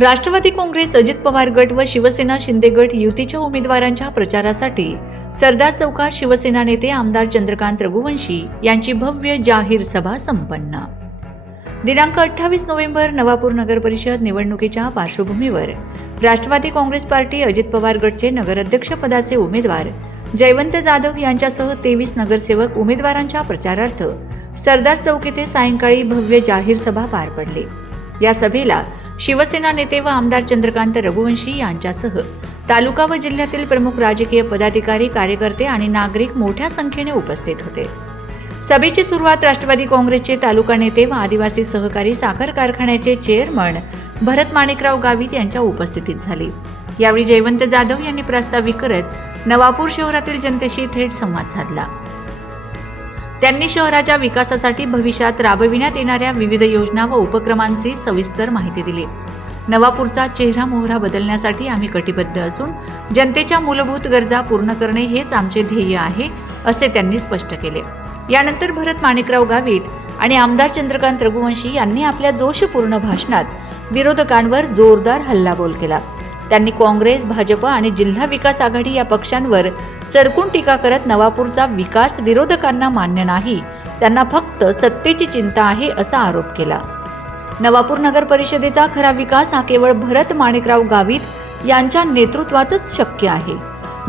राष्ट्रवादी काँग्रेस अजित पवार गट व शिवसेना शिंदे गट युतीच्या उमेदवारांच्या प्रचारासाठी सरदार चौकात शिवसेना नेते आमदार चंद्रकांत रघुवंशी यांची भव्य जाहीर सभा संपन्न. दिनांक अठ्ठावीस नोव्हेंबर नवापूर नगर परिषद निवडणुकीच्या पार्श्वभूमीवर राष्ट्रवादी काँग्रेस पार्टी अजित पवार गटचे नगराध्यक्षपदाचे उमेदवार जयवंत जाधव यांच्यासह तेवीस नगरसेवक उमेदवारांच्या प्रचारार्थ सरदार चौक येथे सायंकाळी भव्य जाहीर सभा पार पडली. या सभेला शिवसेना नेते व आमदार चंद्रकांत रघुवंशी यांच्यासह तालुका व जिल्ह्यातील प्रमुख राजकीय पदाधिकारी कार्यकर्ते आणि नागरिक मोठ्या संख्येने उपस्थित होते. सभेची सुरुवात राष्ट्रवादी काँग्रेसचे तालुका नेते व आदिवासी सहकारी साखर कारखान्याचे चेअरमन भरत माणिकराव गावित यांच्या उपस्थितीत झाली. यावेळी जयवंत जाधव यांनी प्रास्ताविक करत नवापूर शहरातील जनतेशी थेट संवाद साधला. त्यांनी शहराच्या विकासासाठी भविष्यात राबविण्यात येणाऱ्या विविध योजना व उपक्रमांची सविस्तर माहिती दिली. नवापूरचा चेहरा मोहरा बदलण्यासाठी आम्ही कटिबद्ध असून जनतेच्या मूलभूत गरजा पूर्ण करणे हेच आमचे ध्येय आहे असे त्यांनी स्पष्ट केले. यानंतर भरत माणिकराव गावित आणि आमदार चंद्रकांत रघुवंशी यांनी आपल्या जोशपूर्ण भाषणात विरोधकांवर जोरदार हल्लाबोल केला. त्यांनी काँग्रेस भाजप आणि जिल्हा विकास आघाडी या पक्षांवर सरकून टीका करत नवापूरचा विकास विरोधकांना मान्य नाही. त्यांना फक्त सत्तेची चिंता आहे असा आरोप केला. नवापूर नगर परिषदेचा खरा विकास हा केवळ भरत माणिकराव गावित यांच्या नेतृत्वातच शक्य आहे.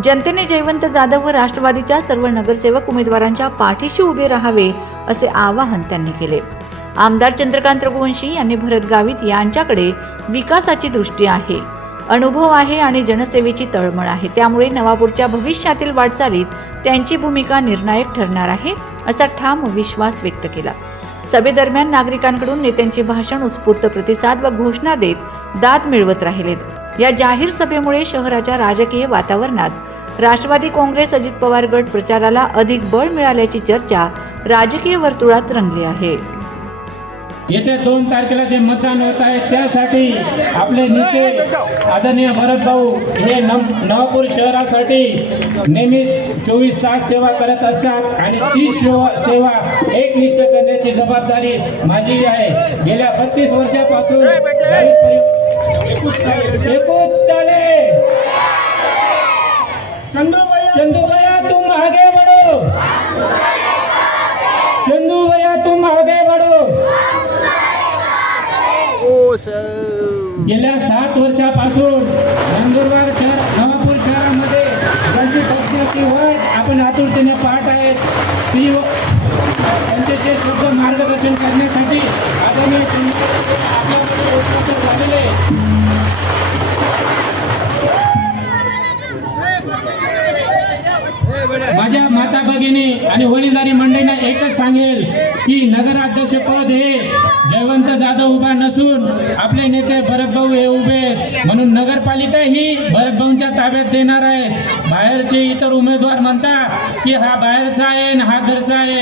जनतेने जयवंत जाधव व राष्ट्रवादीच्या सर्व नगरसेवक उमेदवारांच्या पाठीशी उभे राहावे असे आवाहन त्यांनी केले. आमदार चंद्रकांत रघुवंशी यांनी भरत गावित यांच्याकडे विकासाची दृष्टी आहे. अनुभव आहे आणि जनसेवेची तळमळ आहे. त्यामुळे नवापूरच्या भविष्यातील वाटचालीत त्यांची भूमिका निर्णायक ठरणार आहे असा ठाम विश्वास व्यक्त केला. सभेदरम्यान नागरिकांकडून नेत्यांचे भाषण उत्स्फूर्त प्रतिसाद व घोषणा देत दाद मिळवत राहिलेत. या जाहीर सभेमुळे शहराच्या राजकीय वातावरणात राष्ट्रवादी काँग्रेस अजित पवार गट प्रचाराला अधिक बळ मिळाल्याची चर्चा राजकीय वर्तुळात रंगली आहे. येत्या दोन तारखेला जे मतदान होत आहे त्यासाठी आपले नेते आदरणीय भरत भाऊ हे नव नवापूर शहरासाठी नेहमीच चोवीस तास सेवा करत असतात आणि ती सेवा सेवा एकनिष्ठ करण्याची जबाबदारी माझी आहे. गेल्या बत्तीस वर्षापासून गावी परि- एकूच चाले! चंदू भैया तुम आगे बढ़ो तुम आगे बढ़ो गेल्या सात वर्षापासून नंदुरबार शहर नवापूर शहरामध्ये ज्यांची पक्षाची वाट आपण आतुरतेने पाहत आहेत. ती त्यांचे ते शब्द मार्गदर्शन करण्यासाठी उपस्थित झालेले माझ्या माता भगिनी आणि होळीदारी मंडळींना एकच सांगेल की नगराध्यक्ष पद हे जयवंत जाधव उभा नसून आपले नेते भरतभाऊ हे उभे आहेत. म्हणून नगरपालिका ही भरतभाऊंच्या ताब्यात देणार आहेत. बाहेरचे इतर उमेदवार म्हणतात की हा बाहेरचा आहे हा घरचा आहे.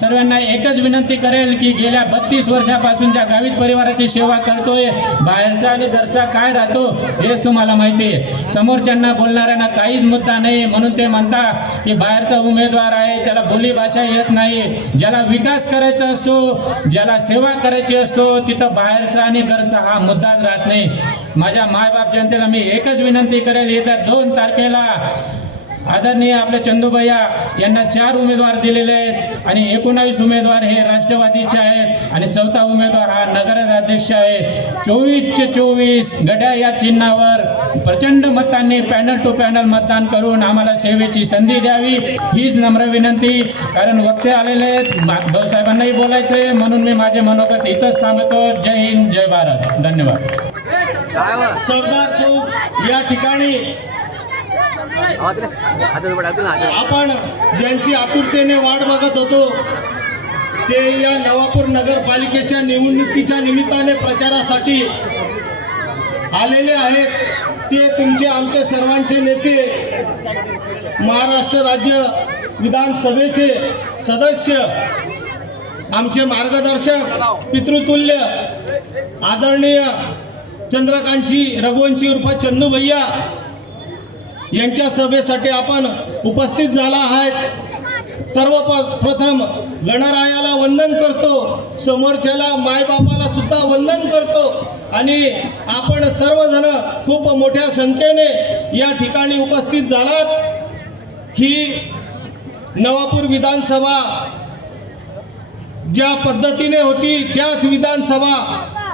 सर्वांना एकच विनंती करेल की गेल्या बत्तीस वर्षापासून ज्या गावित परिवाराची सेवा करतोय बाहेरचा आणि घरचा काय राहतो हेच तुम्हाला माहिती आहे. समोरच्यांना बोलणाऱ्यांना काहीच मुद्दा नाही म्हणून ते म्हणतात की बाहेरचा उमेदवार आहे त्याला बोली भाषा येत नाही. ज्याला विकास करायचा असतो ज्याला सेवा करायची असतो तिथं बाहेरचा आणि घरचा हा मुद्दाच राहत नाही. माझ्या मायबाप जनतेला मी एकच विनंती करेल येत्या दोन तारखेला आदरणीय आपल्या चंदूभैया यांना चार उमेदवार दिलेले आहेत आणि एकोणावीस उमेदवार हे राष्ट्रवादीचे आहेत आणि चौथा उमेदवार हा नगराध्यक्ष आहे. चोवीसचे चोवीस गड्या या चिन्हावर प्रचंड मतांनी पॅनल टू पॅनल मतदान करून आम्हाला सेवेची संधी द्यावी हीच नम्र विनंती. कारण वक्ते आलेले आहेत. भाऊसाहेबांनाही बोलायचं आहे म्हणून मी माझे मनोगत इथंच थांबतो. जय हिंद जय भारत. धन्यवाद. सरदार चौक या ठिकाणी आपण ज्यांची आतुरतेने वाट बघत होतो ते या नवापूर नगरपालिकेच्या निवडणुकीच्या निमित्ताने प्रचारासाठी आलेले आहेत. ते तुमचे आमचे सर्वांचे नेते महाराष्ट्र राज्य विधानसभेचे सदस्य आमचे मार्गदर्शक पितृतुल्य आदरणीय चंद्रकांतजी रघुवंशी उर्फ चंदू भैया यांच्या सभेसाठी आपण उपस्थित झाला आहात. सर्व प्रथम गणरायाला वंदन करतो. समोरच्याला मायबापाला सुद्धा वंदन करतो. आणि आपण सर्वजण खूप मोठ्या संख्येने या ठिकाणी उपस्थित झालात. ही नवापूर विधानसभा ज्या पद्धतीने होती त्याच विधानसभा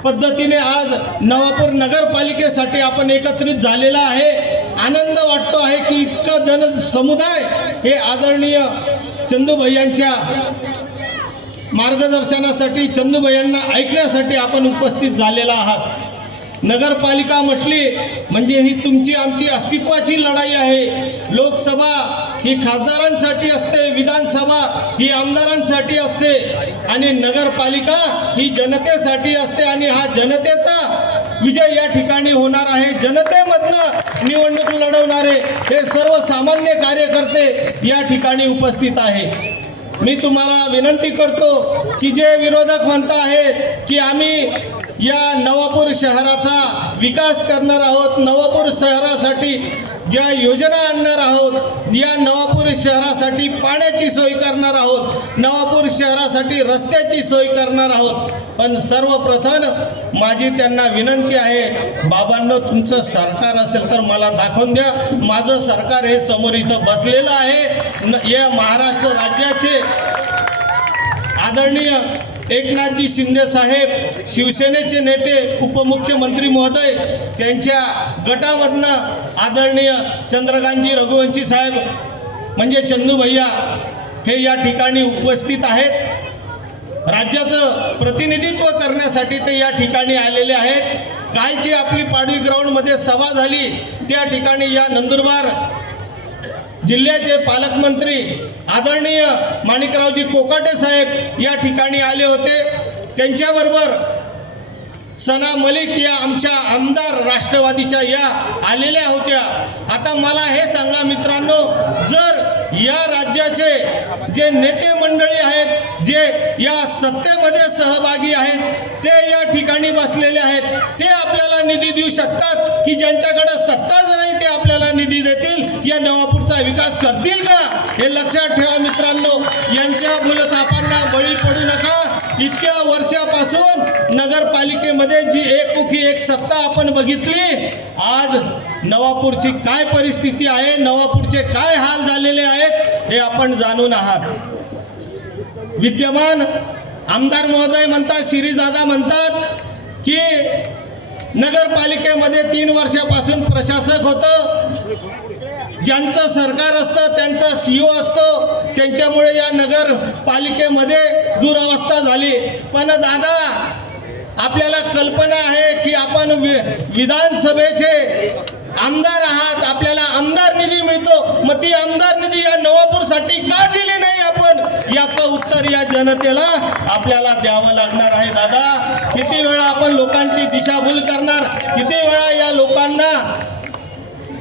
पद्धतीने आज नवापूर नगरपालिकेसाठी आपण एकत्रित झालेला आहे. आनंद वाटतो आहे की इतकं जन समुदाय हे आदरणीय चंदूभैयांच्या मार्गदर्शनासाठी चंदूभैयांना ऐकण्यासाठी आपण उपस्थित झालेला आहात. नगरपालिका म्हटली म्हणजे ही तुमची आमची अस्तित्वाची लढाई आहे. लोकसभा ही खासदारांसाठी असते विधानसभा ही आमदारांसाठी असते आणि नगरपालिका ही जनतेसाठी असते आणि हा जनतेचा विजय या ठिकाणी होणार आहे. जनतेमधनं निवडणूक लढवणारे हे सर्वसामान्य कार्यकर्ते या ठिकाणी उपस्थित आहे. मी तुम्हाला विनंती करतो की जे विरोधक म्हणता आहेत की आम्ही या नवापूर शहराचा विकास करणार आहोत. नवापूर शहरासाठी ज्या योजना आणणार आहोत या नवापूर शहरासाठी पाण्याची सोय करणार आहोत. नवापूर शहरासाठी रस्त्याची सोय करणार आहोत. पण सर्वप्रथम माझी त्यांना विनंती आहे बाबांनो तुमचं सरकार असेल तर मला दाखवून द्या. माझं सरकार हे समोर इथं बसलेलं आहे. न- या महाराष्ट्र राज्याचे आदरणीय एकनाथजी शिंदे साहेब शिवसेनेचे नेते उपमुख्यमंत्री महोदय त्यांच्या गटामधनं आदरणीय चंद्रकांतजी रघुवंशी साहेब म्हणजे चंदू भैया हे या ठिकाणी उपस्थित आहेत. राज्याचं प्रतिनिधित्व करण्यासाठी ते या ठिकाणी आलेले आहेत. कालची आपली पाडवी ग्राउंडमध्ये सभा झाली. त्या ठिकाणी या नंदुरबार जिल्ह्याचे पालकमंत्री आदरणीय माणिकरावजी कोकाटे साहेब या ठिकाणी आले होते. त्यांच्याबरोबर सना मलिक या आमच्या आमदार राष्ट्रवादीच्या या आलेल्या होत्या. आता मला हे सांगा मित्रांनो जर या राज्याचे जे नेते मंडळी आहेत जे या सत्तेमध्ये सहभागी आहेत ते या ठिकाणी बसलेले आहेत ते आपल्याला निधी देऊ शकतात की ज्यांच्याकडे सत्ताच नाही ते आपल्याला निधी देतील? या नवापूरचा विकास करतील का? हे लक्षात ठेवा मित्रांनो यांच्या बोलतापांना बळी पडू नका. इतक्या वर्षापासून नगरपालिकेमध्ये जी एकमुखी एक सत्ता आपण बघितली आज नवापूरची काय परिस्थिती आहे नवापूरचे काय हाल झालेले आहेत हे आपण जाणून आहात. विद्यमान आमदार महोदय म्हणतात शिरीदादा म्हणतात की नगरपालिकेमध्ये तीन वर्षापासून प्रशासक होतं ज्यांचं सरकार असतं त्यांचा सी ओ असतो त्यांच्यामुळे या नगरपालिकेमध्ये दुरावस्था झाली. पण दादा आपल्याला कल्पना आहे की आपण वि विधानसभेचे आमदार आहात आपल्याला आमदार निधी मिळतो. मग ती आमदार निधी या नवापूरसाठी का दिली नाही आपण? याचं उत्तर या जनतेला आपल्याला द्यावं लागणार आहे दादा. किती वेळा आपण लोकांची दिशाभूल करणार किती वेळा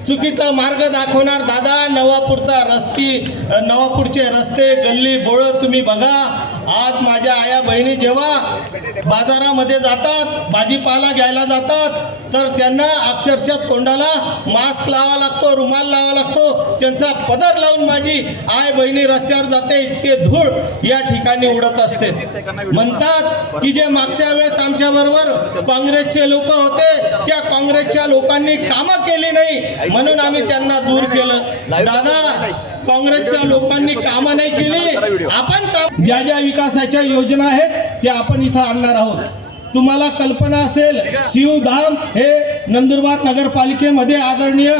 चुकीचा मार्ग दाखवणार दादा. नवापूरचा रस्ती नवापूरचे रस्ते गल्ली बोळं तुम्ही बघा. आज माझ्या आया बहिणी जेव्हा बाजारामध्ये जातात भाजीपाला घ्यायला जातात तर त्यांना अक्षरशः तोंडाला मास्क लावा लागतो रुमाल लावा लागतो. त्यांचा पदर लावून माझी आय बहिणी रस्त्यावर जाते इतके धूळ या ठिकाणी उडत असते. म्हणतात की जे मागच्या वेळेस आमच्या बरोबर काँग्रेसचे लोक होते त्या काँग्रेसच्या लोकांनी कामं केली नाही म्हणून आम्ही त्यांना दूर केलं. दादा काँग्रेसच्या लोकांनी कामं नाही केली. आपण काम ज्या ज्या विकासाच्या योजना आहेत त्या आपण इथं आणणार आहोत. तुम्हाला कल्पना असेल शिवधाम हे नंदुरबार नगरपालिकेमध्ये आदरणीय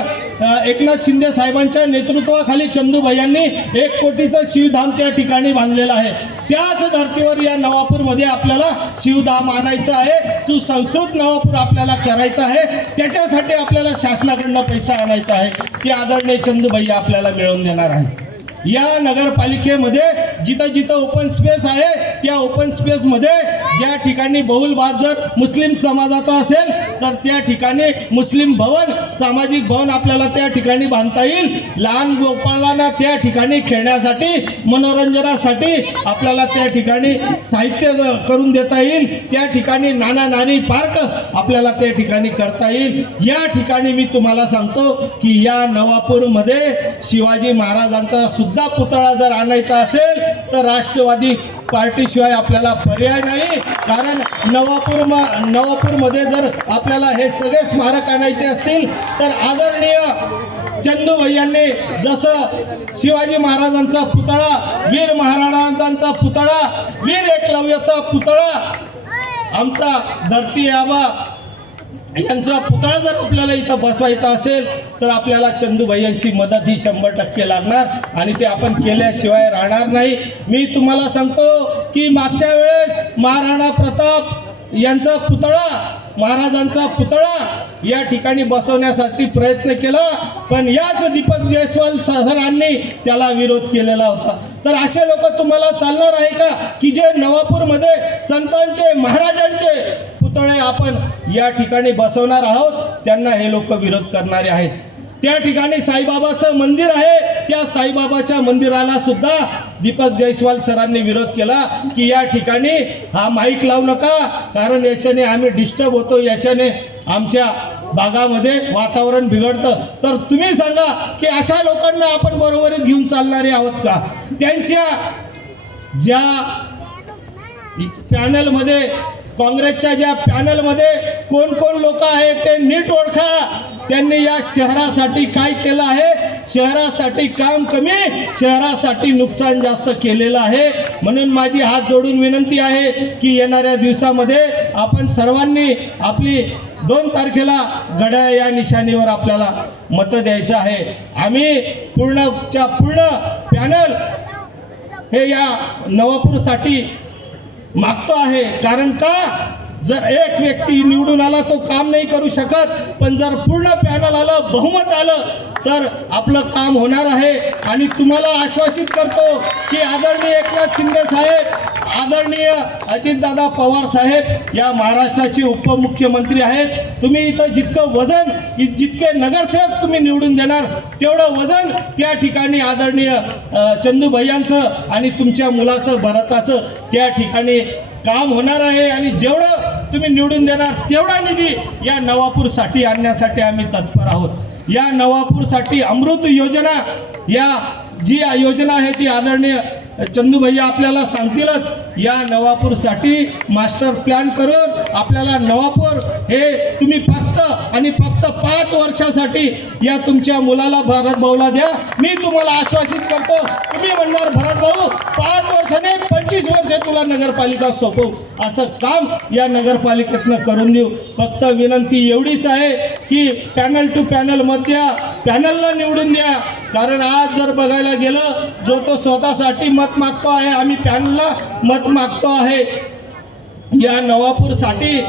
एकनाथ शिंदे साहेबांच्या नेतृत्वाखाली चंदूभैयांनी एक कोटीचं शिवधाम त्या ठिकाणी बांधलेलं आहे. त्याच धर्तीवर या नवापूरमध्ये आपल्याला शिवधाम आणायचं आहे सुसंस्कृत नवापूर आपल्याला करायचं आहे त्याच्यासाठी आपल्याला शासनाकडनं पैसा आणायचा आहे की आदरणीय चंदूभाई आपल्याला मिळवून देणार आहे या नगरपालिकेमध्ये जिथं जिथं ओपन स्पेस आहे त्या ओपन स्पेसमध्ये ज्या ठिकाणी बहुलबाद जर मुस्लिम समाजाचा असेल तर त्या ठिकाणी मुस्लिम भवन सामाजिक भवन आपल्याला त्या ठिकाणी बांधता येईल. लहान गोपाळांना त्या ठिकाणी खेळण्यासाठी मनोरंजनासाठी आपल्याला त्या ठिकाणी साहित्य करून देता येईल. त्या ठिकाणी नाना नानी पार्क आपल्याला त्या ठिकाणी करता येईल. या ठिकाणी मी तुम्हाला सांगतो की या नवापूरमध्ये शिवाजी महाराजांचा सुद्धा पुतळा जर आणायचा असेल तर राष्ट्रवादी पार्टीशिवाय आपल्याला पर्याय नाही. कारण नवापूर म नवापूरमध्ये जर आपल्याला हे सगळे स्मारक आणायचे असतील तर आदरणीय चंदू भैयांनी जसं शिवाजी महाराजांचा पुतळा वीर महाराजांचा पुतळा वीर एकलव्याचा पुतळा आमचा धरती आबा यांचा पुतळा जर आपल्याला इथं बसवायचा असेल तर आपल्याला चंदूभाई यांची मदत ही शंभर टक्के लागणार आणि ते आपण केल्याशिवाय राहणार नाही. मी तुम्हाला सांगतो की मागच्या वेळेस महाराणा प्रताप यांचा पुतळा महाराजांचा पुतळा या ठिकाणी बसवण्यासाठी प्रयत्न केला पण याच दीपक जयस्वाल सरांनी त्याला विरोध केलेला होता. तर असे लोक तुम्हाला चालणार आहे का? की जे नवापूरमध्ये संतांचे महाराजांचे पुतळे आपण या ठिकाणी बसवणार आहोत. त्यांना हे लोक विरोध करणारे आहेत. त्या ठिकाणी साईबाबाचं मंदिर आहे. त्या साईबाबाच्या मंदिराला सुद्धा दीपक जयस्वाल सरांनी विरोध केला की या ठिकाणी हा माईक लावू नका. कारण याच्याने आम्ही डिस्टर्ब होतो. याच्याने आमच्या भागामध्ये वातावरण बिघडतं. तर तुम्ही सांगा की अशा लोकांना आपण बरोबरी घेऊन चालणारे आहोत का? त्यांच्या ज्या पॅनलमध्ये काँग्रेसच्या ज्या पॅनलमध्ये कोण कोण लोक आहेत ते नीट ओळखा. त्यांनी या शहरासाठी काय केलं आहे? शहरासाठी काम कमी शहरासाठी नुकसान जास्त केलेलं आहे. म्हणून माझी हात जोडून विनंती आहे की येणाऱ्या दिवसामध्ये आपण सर्वांनी आपली दोन तारखेला घड्याळ या निशाणीवर आपल्याला मतं द्यायचं आहे. आम्ही पूर्णच्या पूर्ण पॅनल हे या नवापूरसाठी मागतो आहे कारण का जर एक व्यक्ती निवडून आला तो काम नाही करू शकत. पण जर पूर्ण पॅनल आलं बहुमत आलं तर आपलं काम होणार आहे. आणि तुम्हाला आश्वासित करतो की आदरणीय एकनाथ शिंदे साहेब आदरणीय अजितदादा पवार साहेब या महाराष्ट्राचे उपमुख्यमंत्री आहेत. तुम्ही इथं जितकं वजन जितके नगरसेवक तुम्ही निवडून देणार तेवढं वजन त्या ठिकाणी आदरणीय चंदू भैयांचं आणि तुमच्या मुलाचं भरताचं त्या ठिकाणी काम होणार आहे आणि जेवढं तुम्ही निवडून देणार तेवढा निधी या नवापूरसाठी आणण्यासाठी आम्ही तत्पर आहोत. या नवापूरसाठी अमृत योजना या जी योजना आहे ती आदरणीय चंदू भैया आपल्याला सांगतीलच. या नवापूरसाठी मास्टर प्लॅन करून आपल्याला नवापूर हे तुम्ही फक्त आणि फक्त पाच वर्षासाठी या तुमच्या मुलाला भारत भाऊला द्या. मी तुम्हाला आश्वासित करतो तुम्ही म्हणणार भरत भाऊ पाच वर्षाने पंचवीस वर्ष तुला नगरपालिका सोपवू. असं काम या नगरपालिकेतनं करून देऊ. फक्त विनंती एवढीच आहे की पॅनल टू पॅनल मत द्या पॅनलला निवडून द्या. कारण आज जर बघायला गेलं जो तो स्वतःसाठी मत मागतो आहे आम्ही पॅनलला मत मागतो आहे. या नवापूरसाठी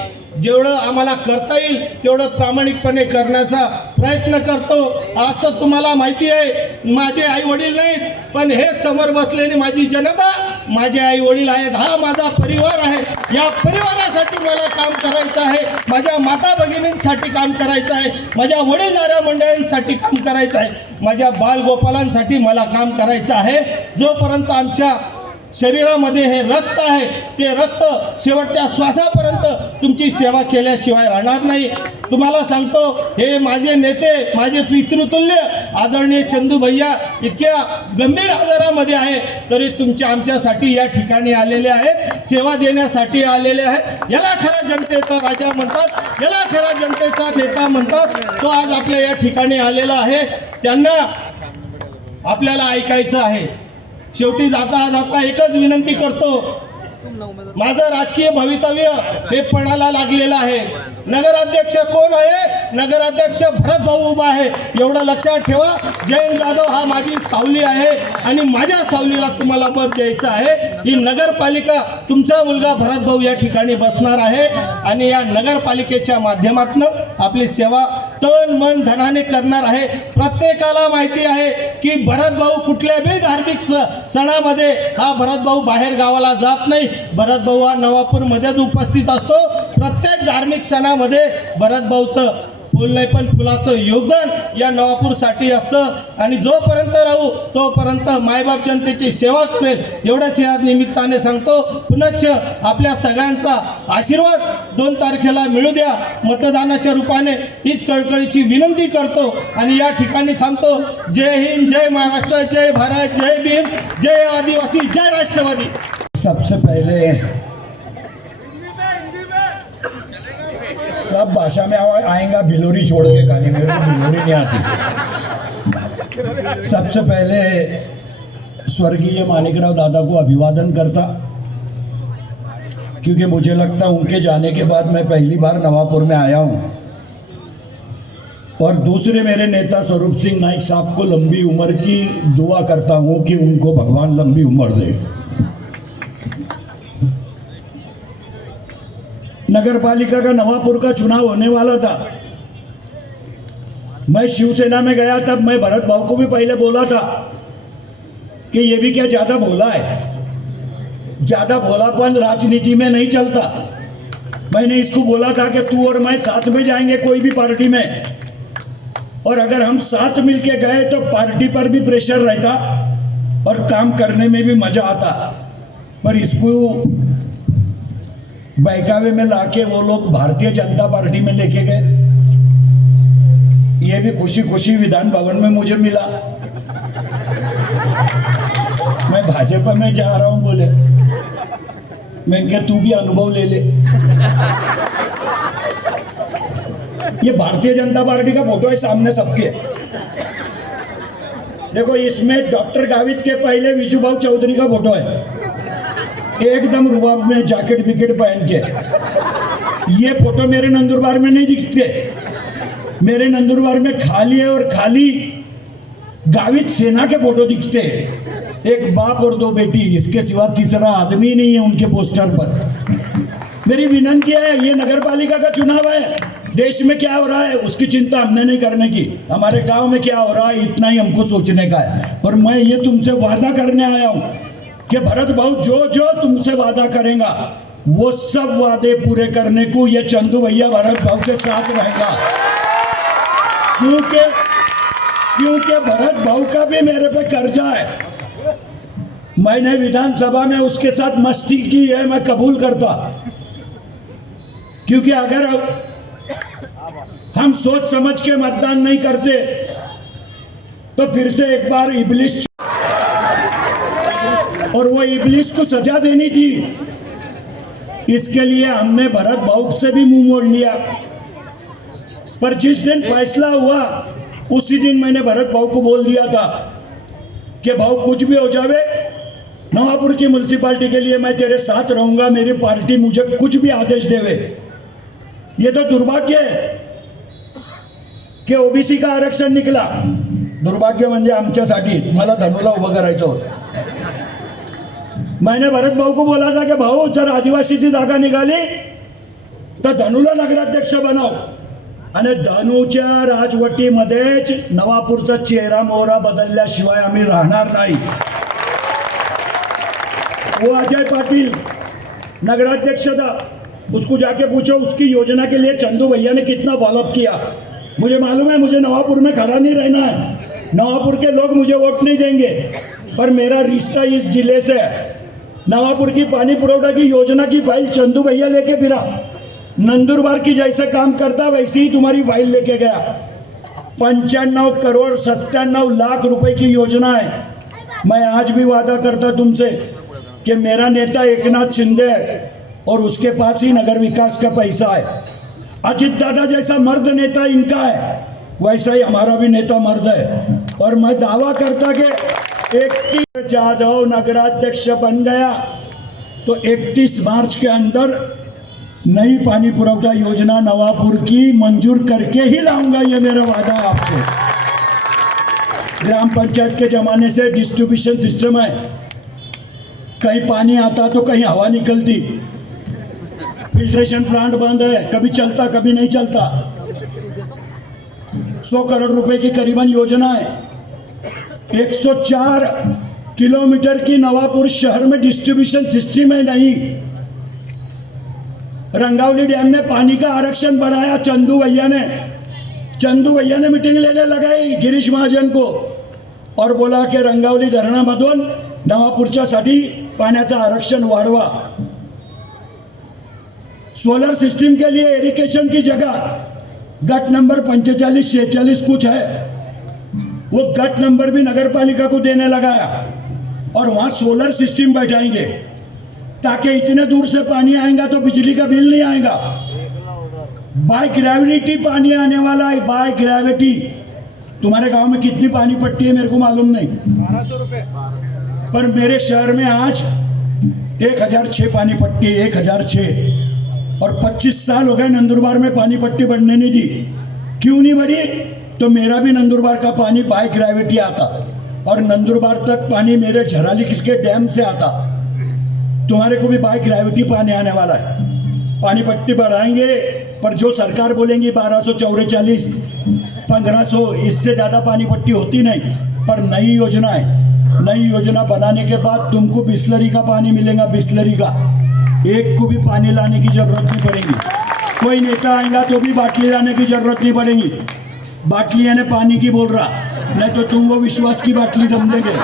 जेवढं आम्हाला करता येईल तेवढं प्रामाणिकपणे करण्याचा प्रयत्न करतो. असं तुम्हाला माहिती आहे. माझे आई वडील नाहीत पण हे समोर बसलेली माझी जनता माझे आई वडील आहेत. हा माझा परिवार आहे. या परिवारासाठी मला काम करायचं आहे. माझ्या माता भगिनींसाठी काम करायचं आहे. माझ्या वडीलधाऱ्या मंडळींसाठी काम करायचं आहे. माझ्या बालगोपालांसाठी मला काम करायचं आहे. जोपर्यंत आमच्या शरीरामध्ये हे रक्त आहे ते रक्त शेवटच्या श्वासापर्यंत तुमची सेवा केल्याशिवाय राहणार नाही. तुम्हाला सांगतो हे माझे नेते माझे पितृतुल्य आदरणीय चंदू भैया इतक्या गंभीर आजारामध्ये आहे तरी तुमच्या आमच्यासाठी या ठिकाणी आलेले आहेत सेवा देण्यासाठी आलेले आहेत. याला खरा जनतेचा राजा म्हणतात याला खरा जनतेचा नेता म्हणतात. तो आज आपल्या या ठिकाणी आलेला आहे. त्यांना आपल्याला ऐकायचं आहे. शेवटी जाता जाता एकच विनंती करतो. माझं राजकीय भवितव्य हे पणाला लागलेलं आहे. नगराध्यक्ष कोण आहे? नगराध्यक्ष भरत भाऊ उभा आहे. एवढं लक्षात ठेवा. जयंत जाधव हा माझी सावली आहे आणि माझ्या सावलीला तुम्हाला मत द्यायचं आहे. ही नगरपालिका तुमचा मुलगा भरत भाऊ या ठिकाणी बसणार आहे आणि या नगरपालिकेच्या माध्यमातून आपली सेवा तन मन धनाने करणार आहे. प्रत्येकाला माहिती आहे की भरत भाऊ धार्मिक स सणामध्ये हा भरत भाऊ बाहेर गावाला जात नाही. भरत भाऊ हा नवापूरमध्येच उपस्थित असतो. प्रत्येक धार्मिक सणामध्ये भरत भाऊचं फुल नाही पण फुलाचं योगदान या नवापूरसाठी असतं. आणि जोपर्यंत राहू तोपर्यंत मायबाप जनतेची सेवा करेल. एवढ्याच या निमित्ताने सांगतो. पुनश्च आपल्या सगळ्यांचा आशीर्वाद दोन तारखेला मिळू द्या. मतदानाच्या रूपाने हीच कळकळीची विनंती करतो. आणि या ठिकाणी थांबतो. जय हिंद जय महाराष्ट्र जय भारत जय भीम जय आदिवासी जय राष्ट्रवादी. सबसे पहले सब भाषा में आएगा भिलोरी छोड़ के खाली मेरे को भिलोरी नहीं आती। सबसे पहले स्वर्गीय मानिकराव दादा को अभिवादन करता, क्योंकि मुझे लगता उनके जाने के बाद मैं पहली बार नवापुर में आया हूँ। और दूसरे मेरे नेता स्वरूप सिंह नाइक साहब को लंबी उम्र की दुआ करता हूँ कि उनको भगवान लंबी उम्र दे। नगर पालिका का नवापुर का चुनाव होने वाला था। मैं शिवसेना में गया तब मैं भरत भाव को भी पहले बोला था कि ये भी क्या ज़्यादा भोला है? ज़्यादा भोलापन राजनीति में नहीं चलता। मैंने इसको बोला था कि तू और मैं साथ में जाएँगे कोई भी पार्टी में। और अगर हम साथ मिलके गए तो पार्टी पर भी प्रेशर रहता और काम करने में भी मज़ा आता। पर इसको बहकावे में लाके वो लोग भारतीय जनता पार्टी में लेके गए। ये भी खुशी खुशी विधान भवन में मुझे मिला। मैं भाजपा में जा रहा हूँ बोले। मैं क्या तू भी अनुभव ले ले। ये भारतीय जनता पार्टी का फ़ोटो है सामने सबके। देखो, इसमें डॉक्टर गावित के पहले विजू भाऊ चौधरी का फ़ोटो है। एकदम रुबाब में जैकेट विकेट पहन के। ये फ़ोटो मेरे नंदुरबार में नहीं दिखते। मेरे नंदुरबार में खाली है और खाली गावित सेना के फ़ोटो दिखते हैं। एक बाप और दो बेटी, इसके सिवा तीसरा आदमी नहीं है उनके पोस्टर पर। मेरी विनंती है, ये नगर पालिका का चुनाव है। देश में क्या हो रहा है, उसकी चिंता हमने नहीं करने की। हमारे गाँव में क्या हो रहा है, इतना ही हमको सोचने का है। और मैं ये तुमसे वादा करने आया हूँ कि भरत भाऊ जो जो तुमसे वादा करेगा, वो सब वादे पूरे करने को ये चंदू भैया भरत भाऊ के साथ रहेगा। क्योंकि क्योंकि भरत भाऊ का भी मेरे पे कर्जा है। मैंने विधानसभा में उसके साथ मस्ती की है, मैं कबूल करता। क्योंकि अगर हम सोच समझ के मतदान नहीं करते तो फिर से एक बार इबलिस और वो इबलिस को सजा देनी थी इसके लिए हमने भरत भाऊ से भी मुँह मोड़ लिया। पर जिस दिन फैसला हुआ, उसी दिन मैंने भरत भाऊ को बोल दिया था कि भाऊ कुछ भी हो जावे, नवापुर की म्यूनसिपालिटी के लिए मैं तेरे साथ रहूँगा, मेरी पार्टी मुझे कुछ भी आदेश देवे। ये तो दुर्भाग्य है कि ओबीसी का आरक्षण निकला। दुर्भाग्य म्हणजे आमच्यासाठी, मला धनुला उभं होतं। मैंने भरत भाऊ को बोला था कि भाऊ जर आदिवासी आदिवासीची जागा निघाली, तर धनुला नगराध्यक्ष बनव आणि धनुच्या राजवटीमध्येच नवापूरचा चेहरा मोहरा बदलल्याशिवाय आम्ही वो अजय पाटिल, नगराध्यक्ष था उसको जाके पूछो, उसकी योजना के लिए चंदू भैया ने कितना फॉलोअप किया. मुझे मालूम है, मुझे नवापुर में खड़ा नहीं रहना है. नवापुर के लोग मुझे वोट नहीं देंगे, पर मेरा रिश्ता इस ज़िले से है. नवापुर की पानी पुरवठा की योजना की फ़ाइल चंदू भैया लेके फिरा। नंदुरबार की जैसे काम करता, वैसे ही तुम्हारी फ़ाइल लेके गया। पंचानवे करोड़ सत्तानवे लाख रुपए की योजना है। मैं आज भी वादा करता तुमसे कि मेरा नेता एकनाथ शिंदे है और उसके पास ही नगर विकास का पैसा है। अजित दादा जैसा मर्द नेता इनका है, वैसा ही हमारा भी नेता मर्द है। और मैं दावा करता कि इकतीस जाधव नगराध्यक्ष बन गया। तो 31 मार्च के अंदर नई पानी पुरवठा योजना नवापुर की मंजूर करके ही लाऊँगा, ये मेरा वादा है आपसे। ग्राम पंचायत के जमाने से डिस्ट्रीब्यूशन सिस्टम है। कहीं पानी आता तो कहीं हवा निकलती। फिल्ट्रेशन प्लांट बंद है, कभी चलता, कभी नहीं चलता। सौ करोड़ रुपए की करीबन योजना है। 104 किलोमीटर की नवापुर शहर में डिस्ट्रीब्यूशन सिस्टम है नहीं। रंगावली डैम में पानी का आरक्षण बढ़ाया, चंदू भैया ने। चंदू भैया ने मीटिंग लेने लगाई गिरीश महाजन को और बोला की रंगावली धरणामधून नवापूरच्यासाठी पाण्याचं आरक्षण वाढवा। सोलर सिस्टम के लिए इरिगेशन की जगह, गट नंबर पंचेचालीस छेचालीस कुछ है। वो गट नंबर भी नगर पालिका को देने लगाया और वहाँ सोलर सिस्टम बैठाएँगे ताकि इतने दूर से पानी आएगा तो बिजली का बिल नहीं आएगा। बाय ग्रेविटी पानी आने वाला है बाय ग्रेविटी तुम्हारे गाँव में कितनी पानी पट्टी है मेरे को मालूम नहीं। पर मेरे शहर में आज एक हज़ार छः पानी पट्टी, एक हज़ार छः और पच्चीस साल हो गए नंदुरबार में पानी पट्टी बढ़ने नहीं दी। क्यों नहीं बढ़ी तो मेरा भी नंदुरबार का पानी बाय ग्रेविटी आता और नंदुरबार तक पानी मेरे झराली किसके डैम से आता। तुम्हारे को भी बाय ग्रेविटी पानी आने वाला है। पानी पट्टी बढ़ाएँगे, पर जो सरकार बोलेंगी बारह सौ चौराचालीस, पंद्रह सौ, इससे ज़्यादा पानी पट्टी होती नहीं, पर नई योजना है। नई योजना बनाने के बाद तुमको बिस्लरी का पानी मिलेगा, बिस्लरी का। एक को भी पानी लाने की ज़रूरत नहीं पड़ेगी। कोई नेता आएगा तो भी बाटली लाने की ज़रूरत नहीं पड़ेगी। बाटली यानी पानी की बोल रहा। नहीं तो तुम वो विश्वास की बाटली समझेंगे।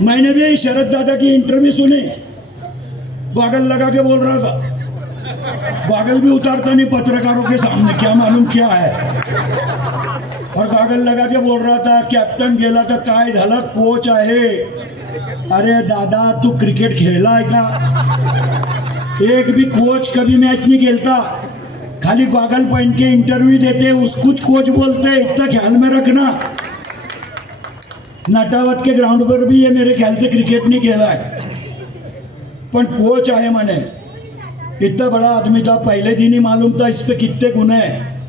मैंने भी शरद दादा की इंटरव्यू सुनी। बागल लगा के बोल रहा था। बागल भी उतारता नहीं, पत्रकारों के सामने। क्या मालूम क्या है? और गागल लगा के बोल रहा था, कॅप्टन गेला तर काय झालं कोच आहे अरे दादा, तू क्रिकेट खेळला आहे का? एक भी कोच कभी मैच नहीं खेलता। खाली गॉगल पहन के इंटरव्यू देते, उस कुछ कोच बोलते, इतना ख्याल में रखना। नटावत के ग्राउंड पर भी ये मेरे ख्याल से क्रिकेट नहीं खेला है। पण कोच आए मैंने। इतना बड़ा आदमी था, पहले दिन ही मालूम था इस पर कितने गुने हैं।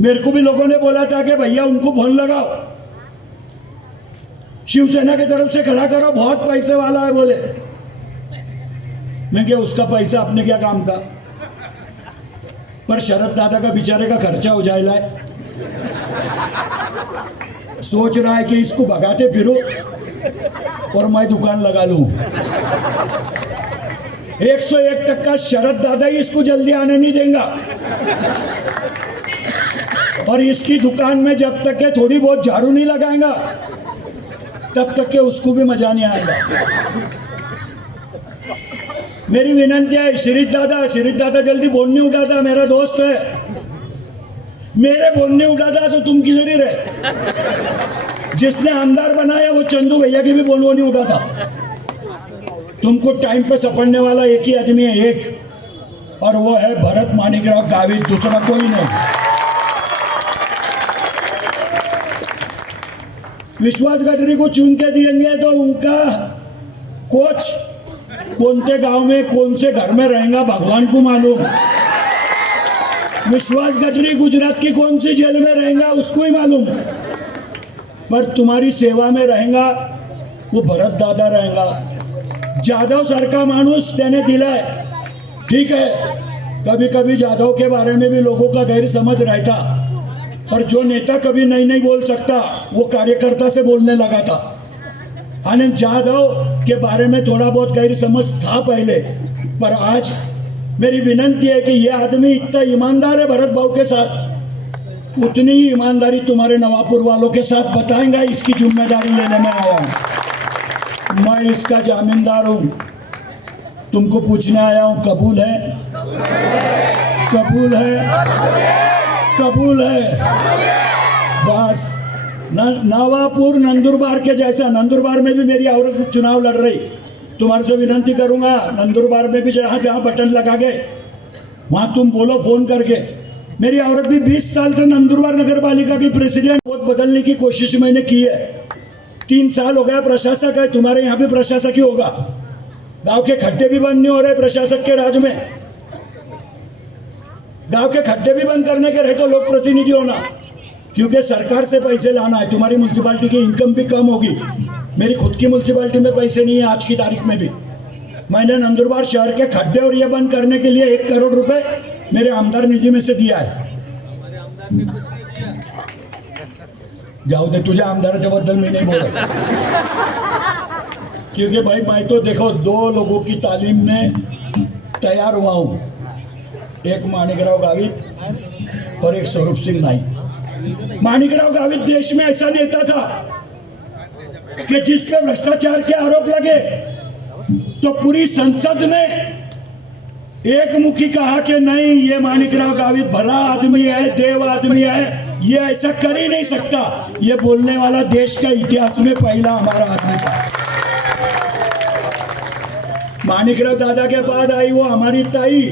मेरे को भी लोगों ने बोला था कि भैया, उनको फ़ोन लगाओ। शिवसेना की तरफ़ से खड़ा करो, बहुत पैसे वाला है बोले। मैं क्या, उसका पैसा अपने क्या काम का पर शरद दादा का बेचारे का खर्चा हो जाएगा सोच रहा है कि इसको भगाते फिरो और मैं दुकान लगा लूँ। एक सौ एक टक्का शरद दादा ही इसको जल्दी आने नहीं देगा। और इसकी दुकान में जब तक के थोड़ी बहुत झाड़ू नहीं लगाएगा, तब तक के उसको भी मज़ा नहीं आएगा। मेरी विनंती है, शिरीष दादा शिरीष दादा जल्दी बोल नहीं उठाता मेरा दोस्त है। मेरे बोल नहीं उठाता तो तुम किधर ही रहे? जिसने आमदार बनाया, वो चंदू भैया की भी बोल वो नहीं उठाता तुमको टाइम पे सपड़ने वाला एक ही आदमी है, एक। और वो है भरत माणिकराव गावी दूसरा कोई नहीं। विश्वास गडकरी को चुन के दिएँगे तो उनका कोच कौनते गाँव में कौन से घर में रहेगा भगवान को मालूम? विश्वास गडकरी गुजरात की कौन सी जेल में रहेगा, उसको ही मालूम। पर तुम्हारी सेवा में रहेगा, वो भरत दादा रहेगा। जाधव सारखा माणूस त्याने दिलाय ठीक है कभी कभी जाधव के बारे में भी लोगों का गैर समझ रहता। पर जो नेता कभी नहीं नहीं बोल सकता, वो कार्यकर्ता से बोलने लगा था। आनंद जाधव के बारे में थोड़ा बहुत गैर समझ था पहले, पर आज मेरी विनंती है कि यह आदमी इतना ईमानदार है भरत भाव के साथ। उतनी ही ईमानदारी तुम्हारे नवापुर वालों के साथ बताएँगा, इसकी ज़िम्मेदारी लेने में आया हूँ। मैं इसका जामीनदार हूँ। तुमको पूछने आया हूँ, कबूल है? कबूल है? कबूल है? बस। नवापुर नंदुरबार के जैसा, नंदुरबार में भी मेरी औरत चुनाव लड़ रही। तुम्हारे से विनंती करूँगा, नंदुरबार में भी जहाँ जहाँ बटन लगा के, वहाँ तुम बोलो, फ़ोन करके। मेरी औरत भी 20 साल से नंदुरबार नगर पालिका की प्रेसिडेंट, वोट बदलने की कोशिश मैंने की है। तीन साल हो गया, प्रशासक है, तुम्हारे यहाँ भी प्रशासक ही होगा। गाँव के खड्डे भी बंद नहीं हो रहे प्रशासक के राज में। गाँव के खड्डे भी बंद करने के रहे तो लोक प्रतिनिधि होना। क्योंकि सरकार से पैसे लाना है, तुम्हारी म्यूनसिपालिटी की इनकम भी कम होगी। मेरी खुद की म्यूनसिपालिटी में पैसे नहीं है आज की तारीख में भी। मैंने नंदुरबार शहर के खड्डे और ये बंद करने के लिए एक करोड़ रुपए मेरे आमदार निधि में से दिया है। जाओ दे तुझ्या आमदाराच्या बद्दल मी नहीं बोलत क्योंकि भाई, मैं तो देखो, दो लोगों की तालीम में तैयार हुआ हूँ। एक माणिकराव गावित और एक स्वरूप सिंह नाईक। माणिकराव गावित देश में ऐसा नेता था कि जिस पे भ्रष्टाचार के आरोप लगे तो पूरी संसद ने एक मुखी कहा कि नहीं, ये माणिकराव गावित भला आदमी है, देव आदमी है, ये ऐसा कर ही नहीं सकता। ये बोलने वाला देश का इतिहास में पहला हमारा आदमी था। माणिकराव दादा के बाद आई वो हमारी ताई।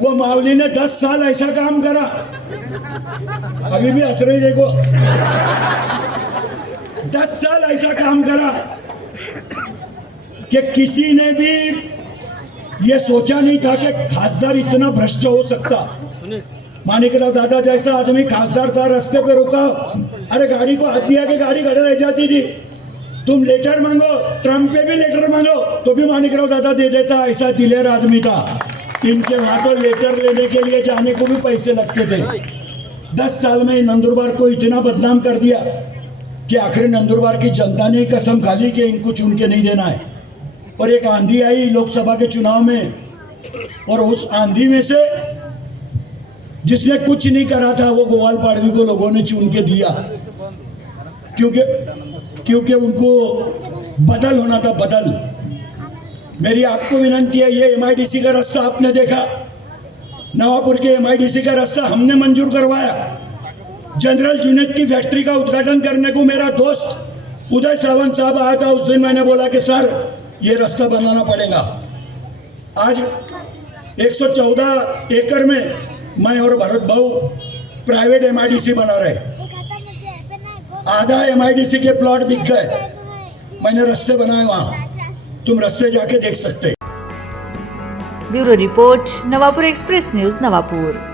वो मावली ने दस साल ऐसा काम करा। अभी भी हंस रही देखो। दस साल ऐसा काम करा कि किसी ने भी ये सोचा नहीं था कि खासदार इतना भ्रष्ट हो सकता। माणिकराव दादा जैसा आदमी खासदार था रास्ते पे रुका अरे गाड़ी को हाथ दिया कि गाड़ी खड़े रह जाती थी। तुम लेटर मांगो ट्रंप पे भी लेटर मांगो तो भी माणिकराव दादा दे देता ऐसा दिलेर आदमी था। इनके वहाँ तो लेटर लेने के लिए जाने को भी पैसे लगते थे। दस साल में नंदुरबार को इतना बदनाम कर दिया कि आखिर नंदुरबार की जनता ने कसम खा ली कि इनको चुन के नहीं देना है। और एक आंधी आई लोकसभा के चुनाव में, और उस आंधी में से जिसने कुछ नहीं करा था, वो गोवाल पाड़वी को लोगों ने चुन के दिया। क्योंकि क्योंकि उनको बदल होना था बदल। मेरी आपको विनंती है, ये एमआईडीसी का रास्ता आपने देखा। नवापुर के एमआईडीसी का रास्ता हमने मंजूर करवाया। जनरल जुनेद की फैक्ट्री का उद्घाटन करने को मेरा दोस्त उदय सावंत साहब आया था, उस दिन मैंने बोला कि, सर, ये रास्ता बनाना पड़ेगा। आज 114 एकड़ में मैं और भरत भाऊ प्राइवेट एमआईडीसी बना रहे। आधा एमआईडीसी के प्लॉट बिक गए। मैंने रास्ते बनाए वहाँ। तुम रास्ते जाके देख सकते। Bureau report Navapur express news Navapur.